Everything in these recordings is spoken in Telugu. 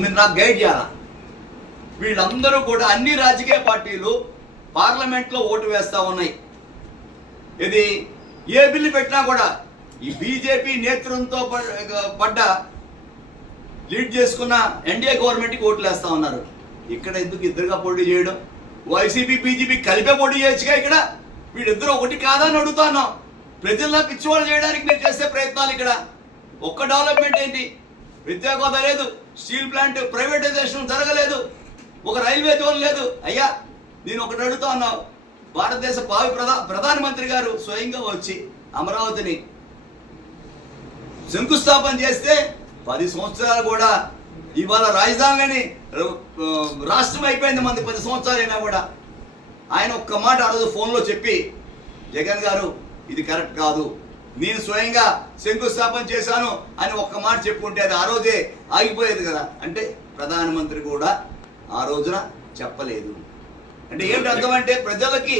మీరు నాకు గైడ్ చేయాలా? వీళ్ళందరూ కూడా అన్ని రాజకీయ పార్టీలు పార్లమెంట్లో ఓటు వేస్తూ ఉన్నాయి. ఇది ఏ బిల్లు పెట్టినా కూడా ఈ బీజేపీ నేతృత్వంతో పడ్డ లీడ్ చేసుకున్న ఎన్డీఏ గవర్నమెంట్కి ఓట్లు వేస్తూ ఉన్నారు. ఇక్కడ ఎందుకు ఇద్దరుగా పోటీ చేయడం? వైసీపీ బీజేపీ కలిపే పోటీ చేయొచ్చుగా. ఇక్కడ వీళ్ళిద్దరూ ఒకటి కాదని అడుగుతున్నాం. ప్రజల్లో పిచ్చివాళ్ళు చేయడానికి మీరు చేసే ప్రయత్నాలు ఇక్కడ ఒక్క డెవలప్మెంట్ ఏంటి? విద్యా కోత లేదు, స్టీల్ ప్లాంట్ ప్రైవేటైజేషన్ జరగలేదు, ఒక రైల్వే జోన్ లేదు. అయ్యా నేను ఒకటి అడుగుతా ఉన్నావు, భారతదేశ భావి ప్రధానమంత్రి గారు స్వయంగా వచ్చి అమరావతిని శంకుస్థాపన చేస్తే 10 సంవత్సరాలు కూడా ఇవాళ రాజధానిని రాష్ట్రం అయిపోయింది మంది 10 సంవత్సరాలైనా కూడా ఆయన ఒక్క మాట ఆ రోజు ఫోన్లో చెప్పి, జగన్ గారు ఇది కరెక్ట్ కాదు, నేను స్వయంగా శంకుస్థాపన చేశాను అని ఒక్క మాట చెప్పుకుంటే అది ఆ రోజే ఆగిపోయేది కదా. అంటే ప్రధానమంత్రి కూడా ఆ రోజున చెప్పలేదు. అంటే ఏమిటి అర్థం? అంటే ప్రజలకి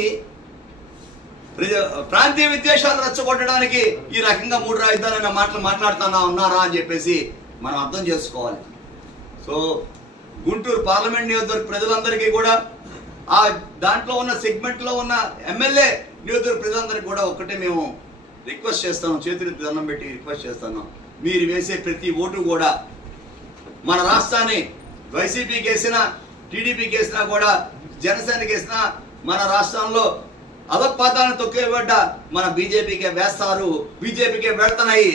ప్రాంతీయ విద్వేషాలు రెచ్చగొట్టడానికి ఈ రకంగా 3 రాజధానులు మాటలు మాట్లాడుతున్నా ఉన్నారా అని చెప్పేసి మనం అర్థం చేసుకోవాలి. సో గుంటూరు పార్లమెంట్ నియోజకవర్గ ప్రజలందరికీ కూడా ఆ దాంట్లో ఉన్న సెగ్మెంట్లో ఉన్న ఎమ్మెల్యే నియోజకవర్గ ప్రజలందరికీ కూడా ఒక్కటే మేము రిక్వెస్ట్ చేస్తాను, చేతులెత్తి దండం పెట్టి రిక్వెస్ట్ చేస్తాను, మీరు వేసే ప్రతి ఓటు కూడా మన రాష్ట్రాన్ని వైసీపీకి వేసినా టీడీపీకి వేసినా కూడా జనసేనకి వేసినా మన రాష్ట్రంలో అధపాతాలను తొక్కేబడ్డ మన బీజేపీకే వేస్తారు, బీజేపీకే వెళ్తున్నాయి.